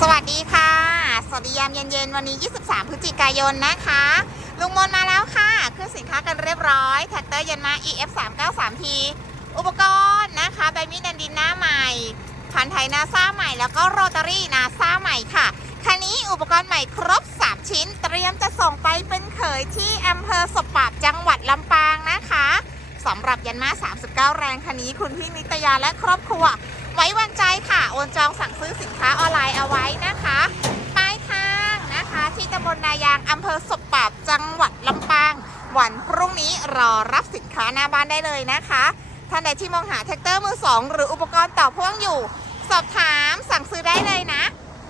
สวัสดีค่ะ สวัสดียามเย็นๆ วันนี้ 23 พฤศจิกายนนะคะ ลุงมนมาแล้วค่ะ ขึ้นสินค้ากันเรียบร้อย แท็กเตอร์ยันมา EF 3 9 3 T อุปกรณ์นะคะใบมีดแดนดินหน้าใหม่พันไทยนาซาใหม่ แล้วก็โรตารี่นาซาใหม่ค่ะ คันนี้อุปกรณ์ใหม่ครบ 3 ชิ้น เตรียมจะส่งไปเป็นเขยที่อำเภอสบปาบจังหวัดลำปางนะคะสำหรับยันมา 39 แรงคันนี้คุณพี่นิตยาและครอบครัว ลนายางอำเภอศพปราบจังหวัดลำปาง วันพรุ่งนี้รอรับสินค้าหน้าบ้านได้เลยนะคะ ท่านใดที่มองหาแท็กเตอร์มือสองหรืออุปกรณ์ต่อพ่วงอยู่ สอบถามสั่งซื้อได้เลยนะ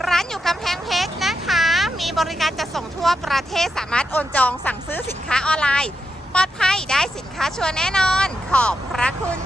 ร้านอยู่กำแพงเพชรนะคะ มีบริการจะส่งทั่วประเทศสามารถโอนจองสั่งซื้อสินค้าออนไลน์ ปลอดภัยได้สินค้าชัวร์แน่นอน ขอบพระคุณ